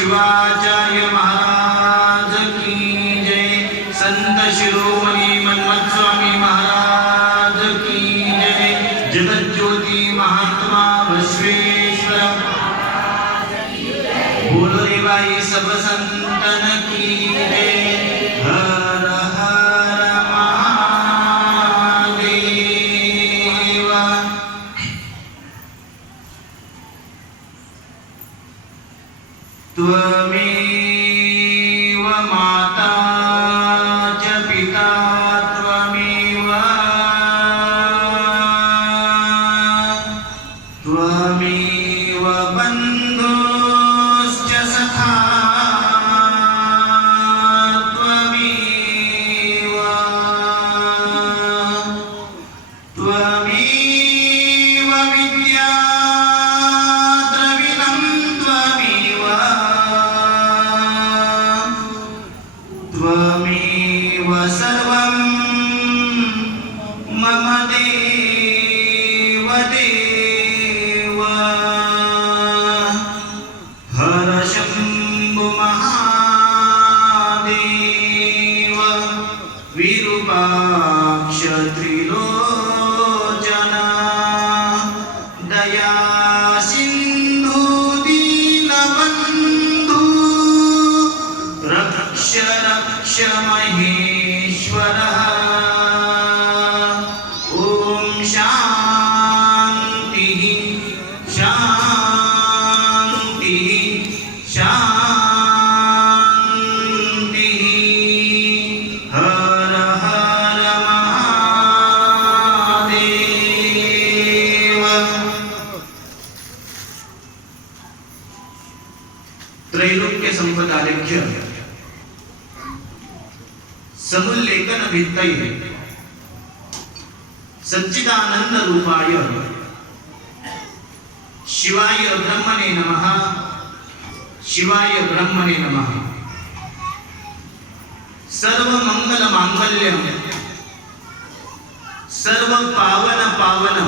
शिवाचार्य महाराज रक्ष सच्चिदानंद रूपाय शिवाय ब्रह्मणे नमः। शिवाय ब्रह्मणे नमः। सर्व मंगल मांगल्य सर्व पावन पावन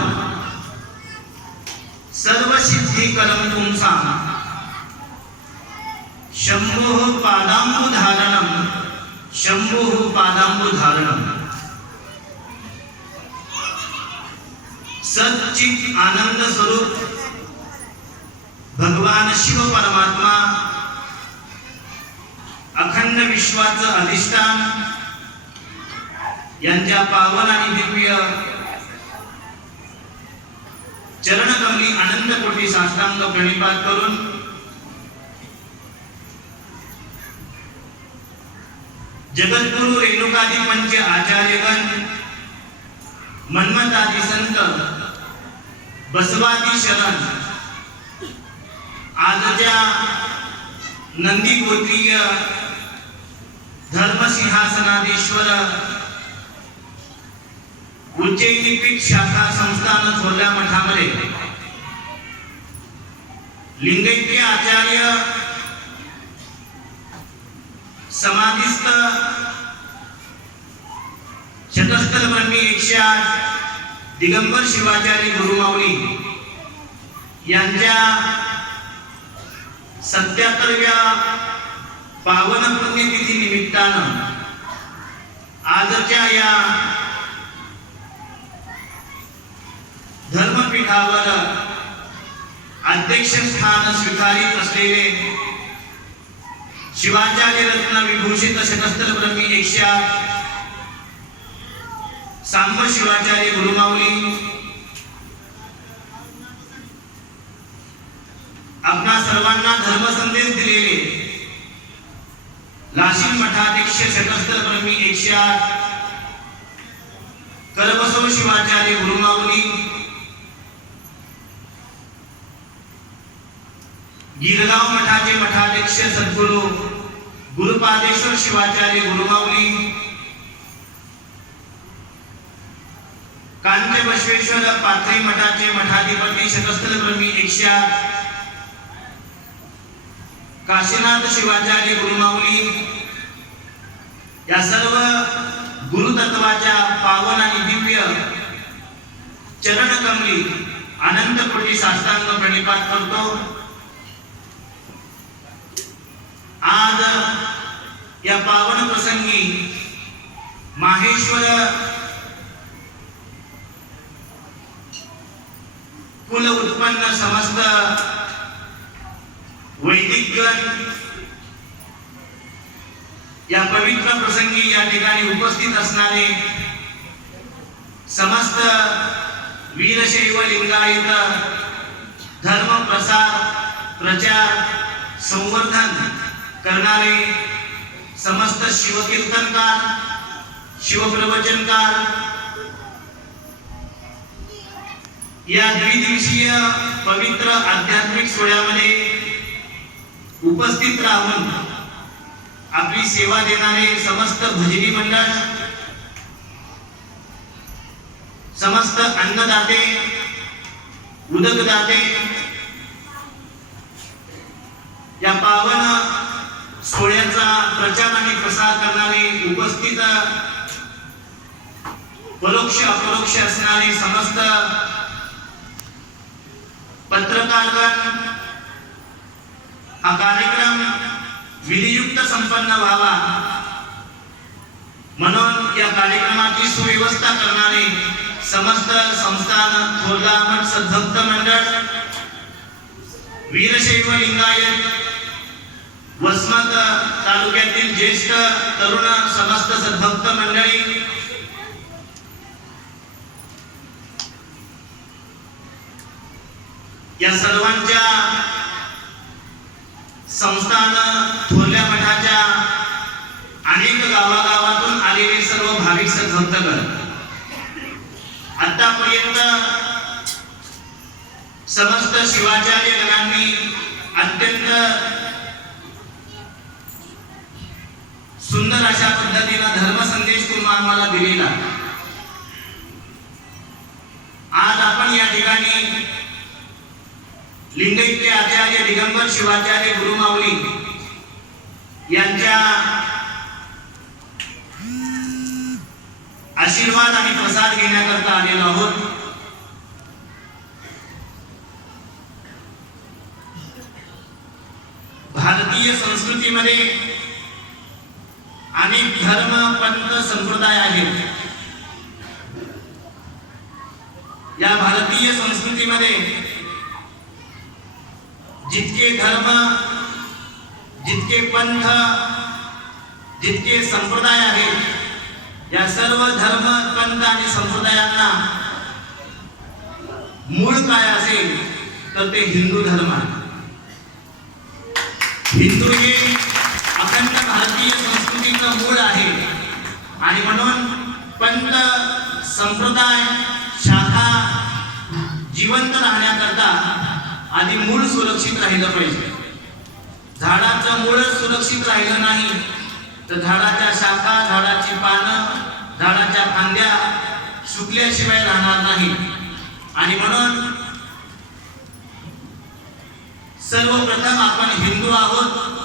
सर्व सिद्धी करम तुमचा शंभो पादांबुधारणम शंभो पादांबुधारणम सचित आनंद स्वरूप भगवान शिव परमात्मा अखंड विश्वाचं अधिष्ठान यांच्या पावन आणि दिव्य चरणकमली आनंद कोटी साष्टांग प्रणिपात करून जगद्गुरु रेणुकादी पंच आचार्यगण मन्मतादी संत बसवादी शरण. आजच्या नंदी गोत्रीय धर्मसिंहासनाधीश्वर उज्जैनी पीठ शाखा संस्थान थोरल्या मठामध्ये. लिंगैक्य आचार्य समाधिस्थ शतस्थल ब्रह्मी एकशे आठ. दिगंबर शिवाचार्य गुरुमाऊली यांच्या सत्याहत्तरव्या पावन पुण्यतिथी निमित्तानं आजच्या या धर्मपीठावर अध्यक्षस्थान स्वीकारित असलेले शिवाचार्य रत्न विभूषित शतस्थल ब्रह्मी एकशे आठ सांब शिवाचार्य गुरुमाऊली आपणा सर्वांना धर्म संदेश दिलेले. लाशील मठात एकशे शतस्थल ब्रह्मी एकशे आठ. करबसव शिवाचार्य गुरुमाऊली गिरगाव मठाचे मठाध्यक्ष सद्गुरू गुरुपादेश्वर शिवाचार्य गुरुमाऊली कांच बसवेश्वर पाथरी मठाचे मठाधिपती शतस्थल ब्रह्मी एकशे काशीनाथ शिवाचार्य गुरुमाऊली या सर्व गुरुतत्वाच्या पावन आणि दिव्य चरण कमली अनंत कोटी साष्टांग प्रणिपात करतो. आज या पावन प्रसंगी माहेश्वर कुल उत्पन्न समस्त वैदिकगण या पवित्र प्रसंगी या ठिकाणी उपस्थित असणारे समस्त वीरशैव लिंगायत धर्म प्रसार प्रचार संवर्धन करणारे समस्त शिवकीर्तनकार शिवप्रवचनकार या द्विदिवसीय पवित्र आध्यात्मिक सोहळ्यामध्ये उपस्थित राहून आपली सेवा देणारे समस्त भजनी मंडळ समस्त अन्नदाते उदकदाते या पावन सोहळ्याचा प्रचार आणि प्रसार करणारे उपस्थित परोक्ष अपरोक्ष असणारे समस्त पत्रकारगण हा कार्यक्रम विधियुक्त संपन्न व्हावा. म्हणून या कार्यक्रमाची सुव्यवस्था करणारे समस्त संस्थान थोरला सद्भक्त मंडळ वीरशैव लिंगायत वसमत तालुक्यातील ज्येष्ठ तरुण समस्त सद्भक्त मंडळी या सर्वांच्या संस्थान थोरल्या मठाच्या अनेक गावागावातून आलेले सर्व भाविक सद्भक्तगण आतापर्यंत समस्त शिवाचार्य गणांनी अत्यंत सुंदर अशा पद्धतीनं धर्मसंदेश तुम्हा आम्हाला दिलेला. आज आपण या ठिकाणी लिंगैक्य आचार्य दिगंबर शिवाचार्य गुरुमाऊली यांच्या आशीर्वाद आणि प्रसाद घेण्याकरता आलेलो आहोत. भारतीय संस्कृतीमध्ये अनेक धर्म पंथ संप्रदाय आहेत. या भारतीय संस्कृतीमध्ये जितके धर्म जितके पंथ जितके संप्रदाय आहेत या सर्व धर्म पंथ आणि संप्रदायांना मूळ काय असेल तर ते हिंदू धर्म आहे. हिंदू हे अखंड भारतीय संस्कृतीचं मूळ आहे. आणि म्हणून पंथ संप्रदाय शाखा जिवंत राहण्याकरता आधी मूळ सुरक्षित राहिलं पाहिजे. झाडाचं मूळ सुरक्षित राहिलं नाही तर झाडाच्या शाखा झाडाची पानं झाडाच्या फांद्या सुकल्याशिवाय राहणार नाही. आणि म्हणून सर्वप्रथम आपण हिंदू आहोत.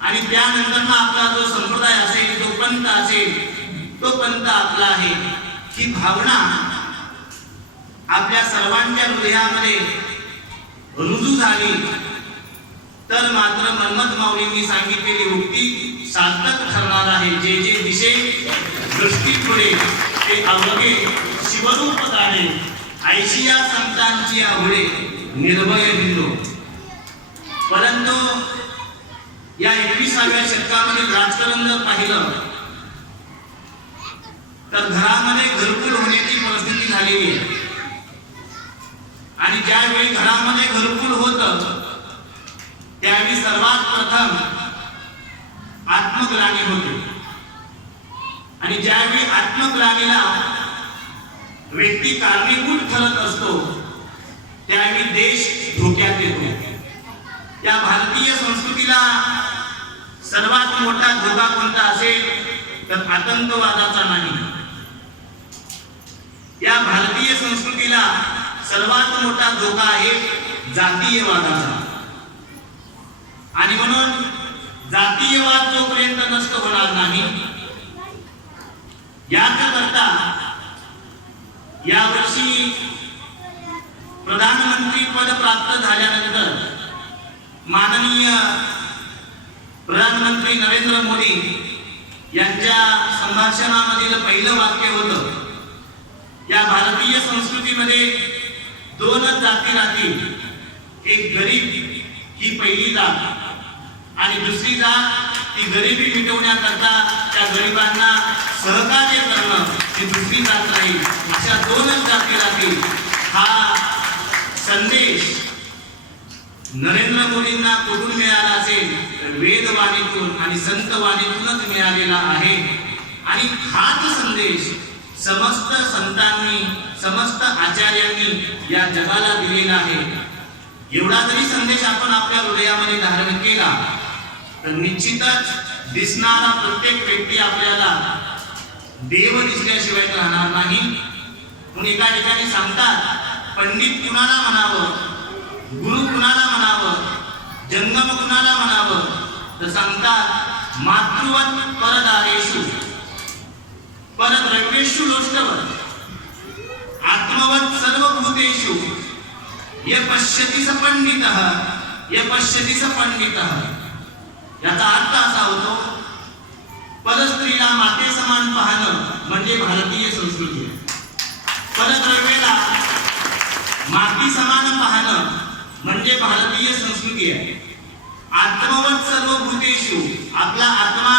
आणि त्यानंतर मग आपला जो संप्रदाय असेल जो पंथ असेल तो पंथ आपला आहे. ही भावना आपल्या सर्वांच्या हृदयामध्ये रुजू झाली. तर मात्र मन्मथ माऊलींनी सांगितलेली उक्ती सार्थक ठरणार आहे. जे जे दिशे दृष्टी पुढे ते अवघे शिवरूप काढे ऐशिया संतांची आवडे निर्भय हिंदू परंतु या एकविसाव्या शतकामध्ये राजकारण जर पाहिलं तर घरामध्ये घरकुल होण्याची परिस्थिती झालेली आहे. आणि ज्यावेळी घरामध्ये घरकुल होत त्यावेळी सर्वात प्रथम आत्मग्लानी होते. आणि ज्यावेळी आत्मग्लानीला व्यक्ती कारणीभूत ठरत असतो त्यावेळी देश धोक्यात येतो. या भारतीय संस्कृतीला सर्वात मोठा धोका कोणता असेल तर आतंकवादाचा नाही. या भारतीय संस्कृतीला सर्वात मोठा धोका आहे जातीयवादाचा. आणि म्हणून जातीयवाद जोपर्यंत नष्ट होणार नाही याच करता यावर्षी प्रधानमंत्री पद प्राप्त झाल्यानंतर माननीय प्रधानमंत्री नरेंद्र मोदी यांच्या संभाषणामधील पहिलं वाक्य होतं या भारतीय संस्कृतीमध्ये दोनच जाती राहतील. एक गरीब ही पहिली जात. आणि दुसरी जात ती गरिबी मिटवण्याकरता त्या गरिबांना सहकार्य करणं ही दुसरी जात राहील. अशा दोनच जाती राहतील. हा संदेश नरेंद्र मोदींना कुठून मिळाला असेल? तर वेदवाणीतून आणि संतवाणीतूनच मिळालेला आहे. आणि हाच संदेश समस्त संतांनी समस्त आचार्यांनी या जगाला दिलेला आहे. एवढा जरी संदेश आपण आपल्या हृदयामध्ये धारण केला तर निश्चितच दिसणारा प्रत्येक व्यक्ती आपल्याला देव दिसल्याशिवाय राहणार नाही. म्हणून एका ठिकाणी सांगतात पंडित कुणाला म्हणावं? गुरु कुणाला म्हणावं? जंगम कुणाला म्हणावं? तर सांगतात मातृवत परदारेशु परद्रव्येशु लोष्टवत. आत्मवत सर्वभूतेषु। य पश्यति स पंडितः य पश्यति स पंडितः याचा अर्थ असा होतो परस्त्रीला माते समान पाहणं म्हणजे भारतीय संस्कृती आहे. परद्रव्याला माती समान पाहणं म्हणजे भारतीय संस्कृती आहे. आत्मवत सर्व भूतेषु आपला आत्मा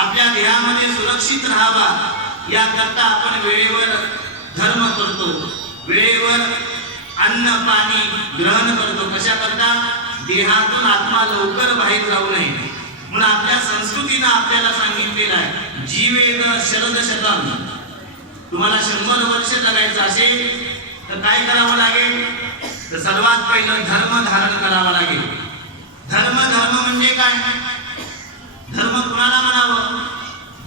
आपल्या देहामध्ये सुरक्षित राहावा याकरता आपण वेळेवर धर्म करतो वेळेवर अन्न पाणी ग्रहण करतो कशा करता? देहातून आत्मा लवकर बाहेर जाऊ नये. म्हणून आपल्या संस्कृतीनं आपल्याला सांगितलेलं आहे जीवेन शरद शतम. तुम्हाला शंभर वर्ष जगायचं असेल तर काय करावं लागेल? तर सर्वात पहिलं धर्म धारण करावा लागेल. धर्म धर्म म्हणजे काय? धर्म कुणाला म्हणावं?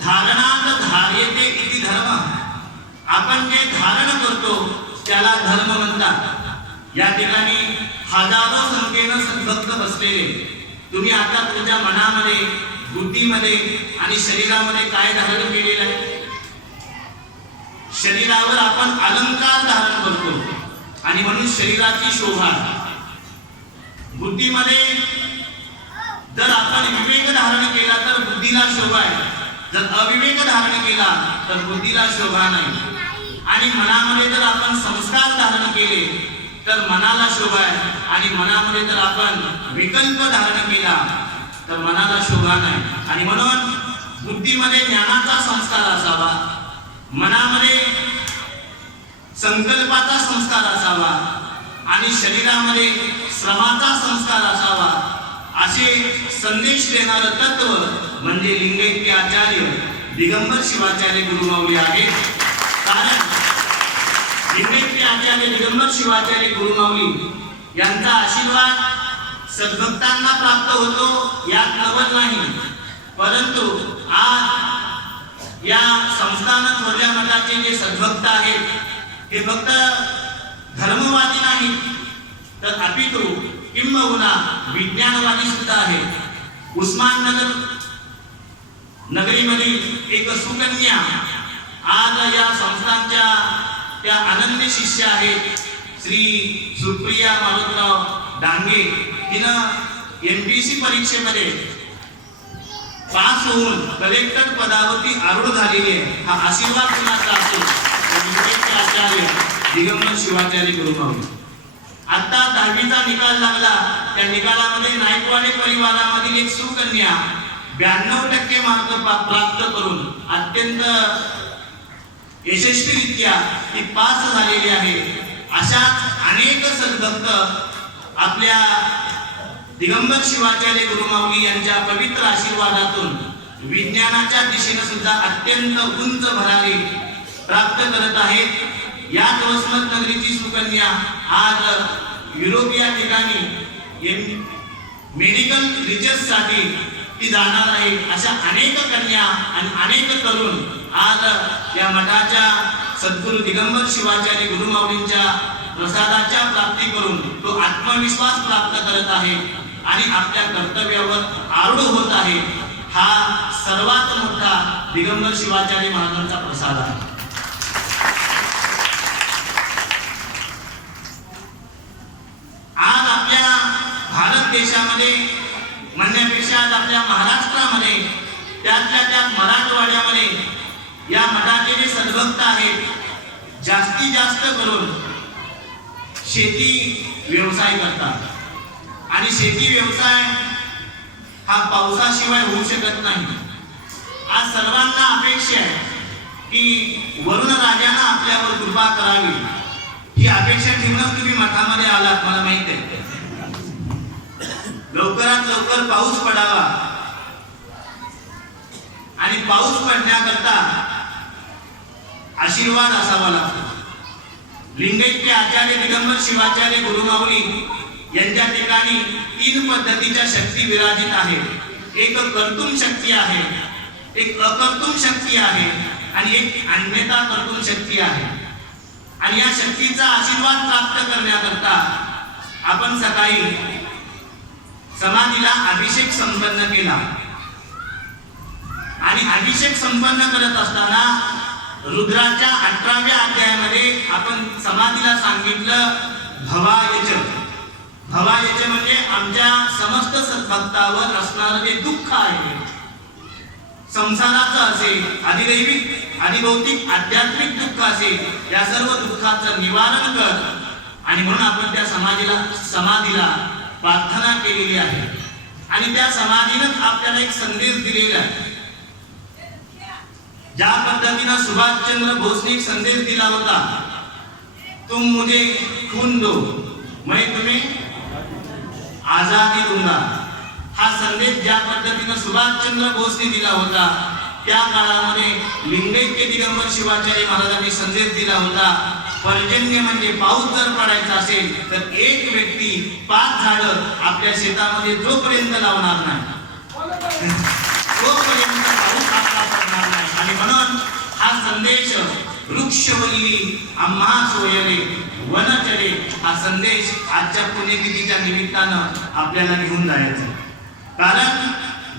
धारणात धार्यते इति धर्म. आपण जे धारण करतो त्याला धर्म म्हणतात. या ठिकाणी हजारो संख्येनं भक्त बसलेले. तुम्ही आता तुमच्या मनामध्ये बुद्धीमध्ये आणि शरीरामध्ये काय धारण केलेलं आहे? शरीरावर आपण अलंकार धारण करतो आणि म्हणून शरीराची शोभा. बुद्धीमध्ये जर आपण विवेक धारण केला तर बुद्धीला शोभा आहे. जर अविवेक धारण केला तर बुद्धीला शोभा नाही. आणि मनामध्ये जर आपण संस्कार धारण केले तर मनाला शोभा आहे. आणि मनामध्ये जर आपण विकल्प धारण केला तर मनाला शोभा नाही. आणि म्हणून बुद्धीमध्ये ज्ञानाचा संस्कार असावा. मनामध्ये संकल्पाचा संस्कार असावा. आणि शरीरामध्ये श्रमाचा संस्कार असावा. असे संदेश देणारं तत्व म्हणजे लिंगैक्य आचार्य दिगंबर शिवाचार्य गुरुमाऊली आहे कारण लिंगैक्य आचार्य दिगंबर शिवाचार्य गुरुमाऊली यांचा आशीर्वाद सद्भक्तांना प्राप्त होतो यात नवल नाही. परंतु आज या संस्थान थोरल्या मताचे जे सद्भक्त आहेत हे फक्त धर्मवादी नाही तर अपितू किंबहुना विज्ञानवादी सुद्धा आहे उस्माननगर नगरीमधील एक सुकन्या आज या संस्थांच्या त्या शिष्य आहेत श्री सुप्रिया मारुतराव डांगे तिनं एमपीसी परीक्षेमध्ये पास होऊन कलेक्टर पदावरती आरूढ झालेली आहे. हा आशीर्वाद कुणाचा असतो आचार्य दिगंबर शिवाचार्य गुरुभाऊ. आता दहावीचा निकाल लागला. त्या निकालामध्ये नायकवाडे परिवारामधील एक सुकन्या ब्याण्णव टक्के मार्क प्राप्त करून अत्यंत यशस्वीरित्या ती पास झालेली आहे. अशा अनेक सद्भक्त आपल्या दिगंबर शिवाचार्य गुरुमाऊली यांच्या पवित्र आशीर्वादातून विज्ञानाच्या दिशेने सुद्धा अत्यंत उंच भरारी प्राप्त करत आहेत. याच वसमत नगरीची सुकन्या आज युरोपिया ठिकाणी मेडिकल रिसर्चसाठी ती जाणार आहे. अशा अनेक कन्या आणि अनेक तरुण आज या मठाच्या सद्गुरु दिगंबर शिवाचार्य गुरुमाऊलींच्या प्रसादाच्या प्राप्ती करून तो आत्मविश्वास प्राप्त करत आहे आणि आपल्या कर्तव्यावर आरूढ होत आहे हा सर्वात मोठा दिगंबर शिवाचार्य महाराजांचा प्रसाद आहे. आज आपल्या भारत देशामध्ये म्हणण्यापेक्षा आज आपल्या महाराष्ट्रामध्ये त्यातल्या त्यात मराठवाड्यामध्ये या मठाचे जे सद्भक्त आहेत जास्तीत जास्त करून शेती व्यवसाय करतात. आणि शेती व्यवसाय हा पावसाशिवाय होऊ शकत नाही. आज सर्वांना अपेक्षा आहे की वरुण राजानं आपल्यावर कृपा करावी. ही अपेक्षा ठेवूनच तुम्ही मठामध्ये आलात मला माहीत आहे. लवकरात लवकर पाऊस पडावा. आणि पाऊस पडण्याकरता आशीर्वाद असावा लागतो लिंगैक्य आचार्य दिगंबर शिवाचार्य गुरुमाऊली यांच्या ठिकाणी तीन पद्धतीच्या शक्ती विराजित आहेत एक कर्तुम शक्ती आहे एक अकर्तुम शक्ती आहे आणि एक अन्यता कर्तुम शक्ती आहे. आणि या शक्तीचा आशीर्वाद प्राप्त करण्याकरता आपण सकाळी समाधीला अभिषेक संपन्न केला. आणि अभिषेक संपन्न करत असताना रुद्राच्या अठराव्या अध्यायामध्ये आपण समाधीला सांगितलं भवायच. भवायच म्हणजे आमच्या समस्त सद्भक्तावर असणारं जे दुःख आहे संसाराचं असेल अधिदैविक अधिभौतिक आध्यात्मिक दुःख असेल या सर्व दुःखाचं निवारण कर. आणि म्हणून आपण त्या समाधीला समाधीला प्रार्थना केलेली आहे. आणि त्या समाधीनं आपल्याला एक संदेश दिलेला आहे. ज्या पद्धतीनं सुभाषचंद्र बोसने संदेश दिला होता तुम मुझे खून दो मैं तुम्हें आजादी दूंगा. हा संदेश ज्या पद्धतीनं सुभाषचंद्र बोसने दिला होता त्या काळामध्ये लिंगैक्य दिगंबर शिवाचार्य महाराजांनी संदेश दिला होता पर्जन्य म्हणजे पाऊस जर पडायचा असेल तर एक व्यक्ती पाच झाड आपल्या शेतामध्ये जोपर्यंत लावणार नाही. तोपर्यंत पाऊस आपला पडणार नाही आणि म्हणून हा संदेश वृक्षवल्ली आम्हा सोयरे वनचरे हा संदेश आजच्या पुण्यतिथीच्या निमित्तानं आपल्याला घेऊन जायचा. कारण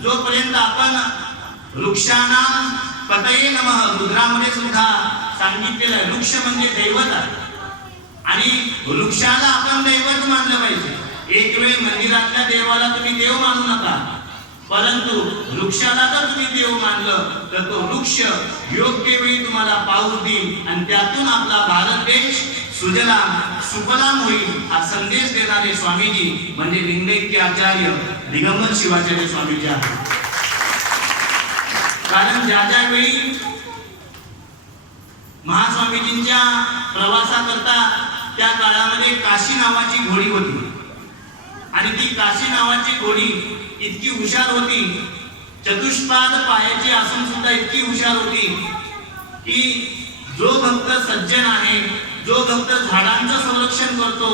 जोपर्यंत आपण वृक्षांना पतये नमः रुद्रामध्ये सुद्धा सांगितलेलं आहे वृक्ष म्हणजे दैवत आहे. आणि वृक्षाला आपण दैवत मानलं पाहिजे. एक वेळ मंदिरातल्या देवाला तुम्ही देव मानू नका. परंतु वृक्षाला जर तुम्ही देव मानलं तर तो वृक्ष योग्य वेळी तुम्हाला पाऊस देईल आणि त्यातून आपला भारत देश सुजलाम सुफलाम होईल हा संदेश देणारे स्वामीजी म्हणजे लिंगैक्य आचार्य दिगंबर शिवाचार्य स्वामीजी आहेत. कारण ज्या ज्या वेळी महास्वामीजींच्या प्रवासाकरता त्या काळामध्ये काशी नावाची घोडी होती. आणि ती काशी नावाची घोडी इतकी हुशार होती. चतुष्पाद पायाची असून सुद्धा इतकी हुशार होती की जो भक्त सज्जन आहे जो भक्त झाडांचं संरक्षण करतो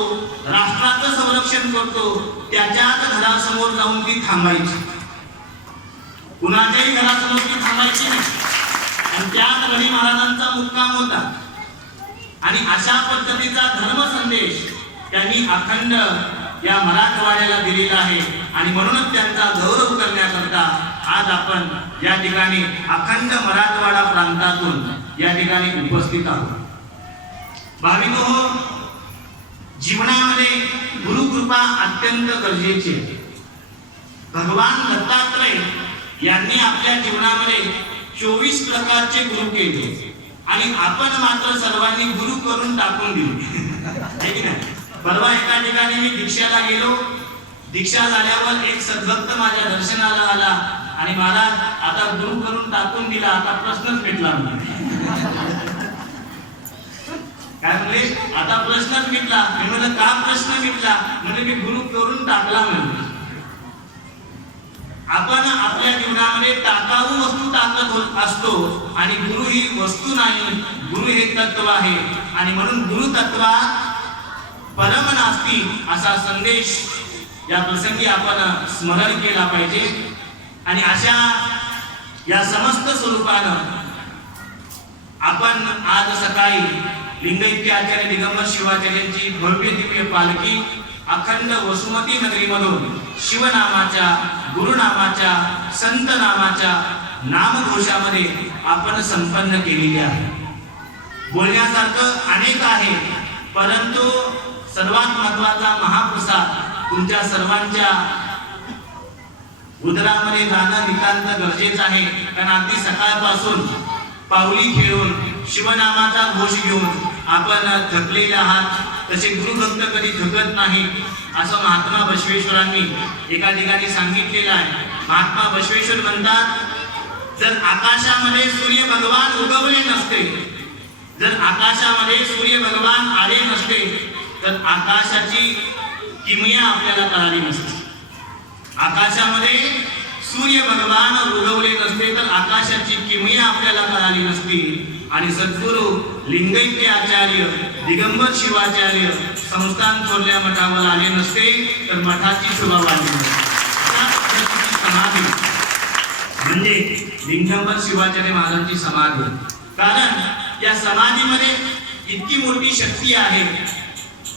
राष्ट्राचं संरक्षण करतो त्याच्याच घरासमोर जाऊन ती थांबायची. कुणाच्याही घरासमोर ती थांबायची नाही. आणि त्यात गणी महाराजांचा मुक्काम होता. आणि अशा पद्धतीचा धर्म संदेश त्यांनी अखंड या मराठवाड्याला दिलेला आहे. आणि म्हणूनच त्यांचा गौरव करण्याकरता आज आपण या ठिकाणी अखंड मराठवाडा प्रांतातून या ठिकाणी उपस्थित आहोत. भाविको हो जीवनामध्ये गुरुकृपा अत्यंत गरजेची आहे. भगवान दत्तात्रय यांनी आपल्या जीवनामध्ये चोवीस प्रकारचे गुरु केले. आणि आपण मात्र सर्वांनी गुरु करून टाकून दिले. की नाही? परवा एका ठिकाणी मी दीक्षाला गेलो. दीक्षा झाल्यावर एक सद्भक्त माझ्या दर्शनाला आला आणि मला आता गुरु करून टाकून दिला. आता प्रश्नच मिटला काय म्हणले? आता प्रश्नच मिटला मी म्हणलं का प्रश्न मिटला म्हणजे मी गुरु करून टाकला म्हणून. आपण आपल्या जीवनामध्ये टाकाऊ वस्तू टाकत होत असतो आणि गुरु ही वस्तू नाही. गुरु हे तत्व आहे. आणि म्हणून गुरु तत्वात परम नास्ती असा संदेश या प्रसंगी आपण स्मरण केला पाहिजे. आणि अशा या समस्त स्वरूपानं आपण आज सकाळी लिंगैक्य आचार्य दिगंबर शिवाचार्यांची भव्य दिव्य पालखी अखंड वसुमती नगरीमधून शिवनामाच्या गुरुनामाच्या संत नामाच्या नामघोषामध्ये आपण संपन्न केलेली आहे. बोलण्यासारखं अनेक आहे परंतु सर्वात महत्त्वाचा महाप्रसाद तुमच्या सर्वांच्या उदरामध्ये जाणं नितांत गरजेचं आहे. कारण अगदी सकाळपासून पावली खेळून शिवनामाचा घोष घेऊन आपण थकलेले आहात. तसे गुरुभक्त कधी थकत नाही असं महात्मा बसवेश्वरांनी एका ठिकाणी सांगितलेलं आहे. महात्मा बसवेश्वर म्हणतात जर आकाशामध्ये सूर्य भगवान उगवले नसते जर आकाशामध्ये सूर्य भगवान आले नसते तर आकाशाची किमया आपल्याला कळाली नसते आकाशामध्ये सूर्य भगवान उगवले नसते तर आकाशाची किमया आपल्याला कळाली नसती आणि सद्गुरु लिंगैक्य आचार्य दिगंबर शिवाचार्य संस्थान थोरल्या मठावर आले नसते तर मठाची शोभा वाढली नसते. समाधी म्हणजे लिंगंबर शिवाचार्य महाराजांची समाधी. कारण या समाधीमध्ये इतकी मोठी शक्ती आहे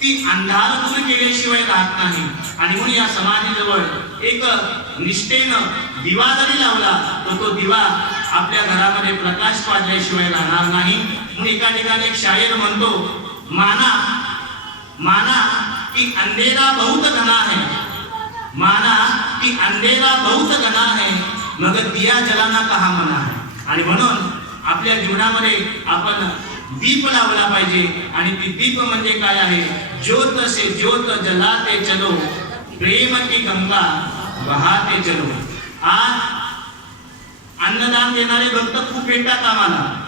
ती अंधार दूर केल्याशिवाय राहत नाही. आणि म्हणून या समाधीजवळ एक निष्ठेनं दिवा जरी लावला तर तो दिवा आपल्या घरामध्ये प्रकाश पाडल्याशिवाय राहणार नाही. म्हणून एका ठिकाणी एक शायर म्हणतो माना माना की अंधेरा बहुत घना है. माना की अंधेरा बहुत घना है मग दिया जलाना कहा मना है? आणि म्हणून आपल्या जीवनामध्ये आपण दीप लावला पाहिजे. आणि ती दीप म्हणजे काय आहे? ज्योत से ज्योत जलाते चलो. प्रेम की गंगा बहाते चलो. आज अन्नदान देणारे भक्त खूप भेटतात आम्हाला.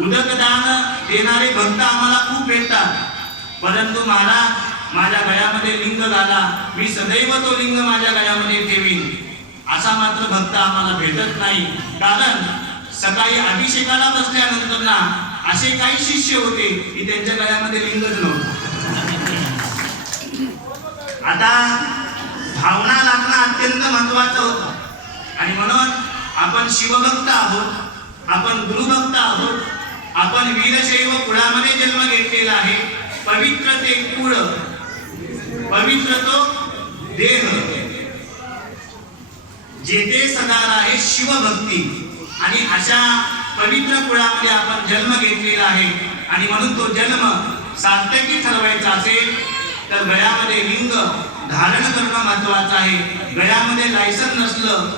उदकदान देणारे भक्त आम्हाला खूप भेटतात परंतु महाराज माझ्या गळ्यामध्ये लिंग झाला. मी सदैव तो लिंग माझ्या गळ्यामध्ये ठेवीन. असा मात्र भक्त आम्हाला भेटत नाही. कारण सकाळी अभिषेकाला बसल्यानंतर ना असे काही शिष्य होते की त्यांच्या गळ्यामध्ये लिंगच नव्हतं. आता भावना लागणं अत्यंत महत्वाचं होतं. आणि म्हणून आपण शिवभक्त आहोत आपण गुरुभक्त आहोत आपण वीरशैव कुळामध्ये जन्म घेतलेला आहे. पवित्र ते कुळ पवित्र तो देह. जेथे सदा आहे शिवभक्ती. आणि अशा पवित्र कुळामध्ये आपण जन्म घेतलेला आहे. आणि म्हणून तो जन्म सार्थकी ठरवायचा असेल तर गळ्यामध्ये लिंग धारण करणं महत्वाचं आहे. गळ्यामध्ये लायसन नसलं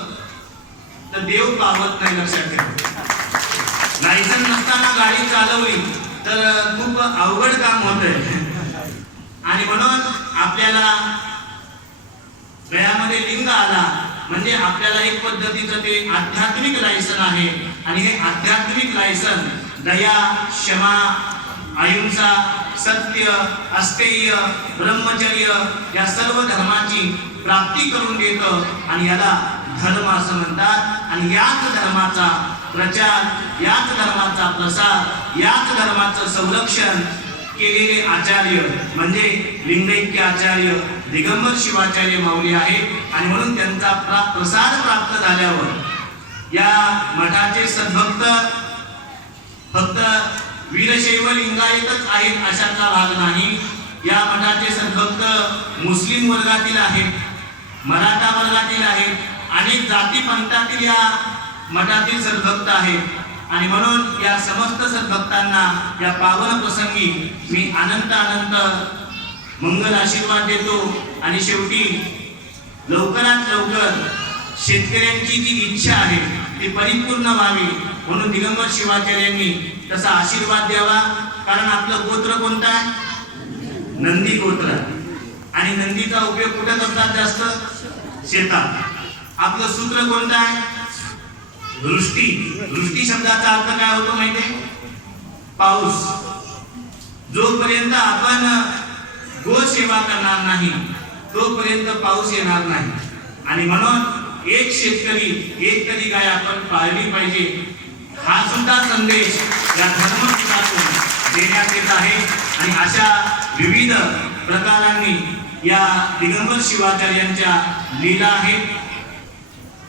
तर देव पावत नाही लक्षात ठेवा. लायसन नसताना गाडी चालवली तर खूप अवघड काम होत आणि म्हणून आपल्याला गळ्यामध्ये लिंग आला म्हणजे आपल्याला एक पद्धतीचं ते आध्यात्मिक लायसन आहे. आणि हे आध्यात्मिक लायसन दया क्षमा अहिंसा सत्य अस्तेय ब्रह्मचर्य या सर्व धर्माची प्राप्ती करून देतं आणि याला धर्म असं म्हणतात. आणि याच धर्माचा प्रचार याच धर्माचा प्रसार याच धर्माचं संरक्षण केलेले आचार्य म्हणजे लिंगैक्य आचार्य दिगंबर शिवाचार्य माऊली आहे आणि म्हणून त्यांचा प्रा प्रसाद प्राप्त झाल्यावर या मठाचे सद्भक्त फक्त वीरशैव लिंगायतच आहेत अशातला भाग नाही. या मठाचे सद्भक्त मुस्लिम वर्गातील आहेत मराठा वर्गातील आहेत अनेक जाती पंथातील या मठातील सद्भक्त आहेत. आणि म्हणून या समस्त सद्भक्तांना या पावन प्रसंगी मी अनंत अनंत मंगल आशीर्वाद देतो. आणि शेवटी लवकरात लवकर शेतकऱ्यांची जी इच्छा आहे ती परिपूर्ण व्हावी म्हणून दिगंबर शिवाचार्यांनी तसा आशीर्वाद द्यावा. कारण आपलं गोत्र कोणतं आहे? नंदी गोत्र. आणि नंदीचा उपयोग कुठे करतात जास्त? शेतात. आपलं सूत्र कोणतं आहे? दृष्टी. दृष्टी शब्दाचा अर्थ काय होतो माहितीये पाऊस. जोपर्यंत आपण गो सेवा करणार नाही तोपर्यंत पाऊस येणार नाही. आणि म्हणून एक शेतकरी एक तरी गाय आपण पाळली पाहिजे. हा सुद्धा संदेश या धर्मपीठातून देण्यात येत आहे. आणि अशा विविध प्रकारांनी या दिगंबर शिवाचार्यांच्या लीला आहेत.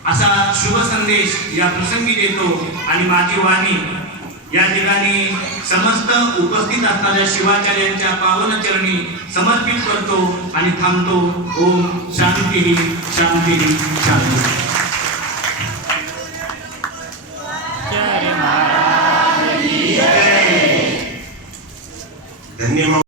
असा शुभ संदेश या प्रसंगी देतो. आणि माझी वाणी या ठिकाणी समस्त उपस्थित असणाऱ्या शिवाचार्यांच्या पावनचरणी समर्पित करतो आणि थांबतो. ओम शांती शांती शांती. धन्यवाद.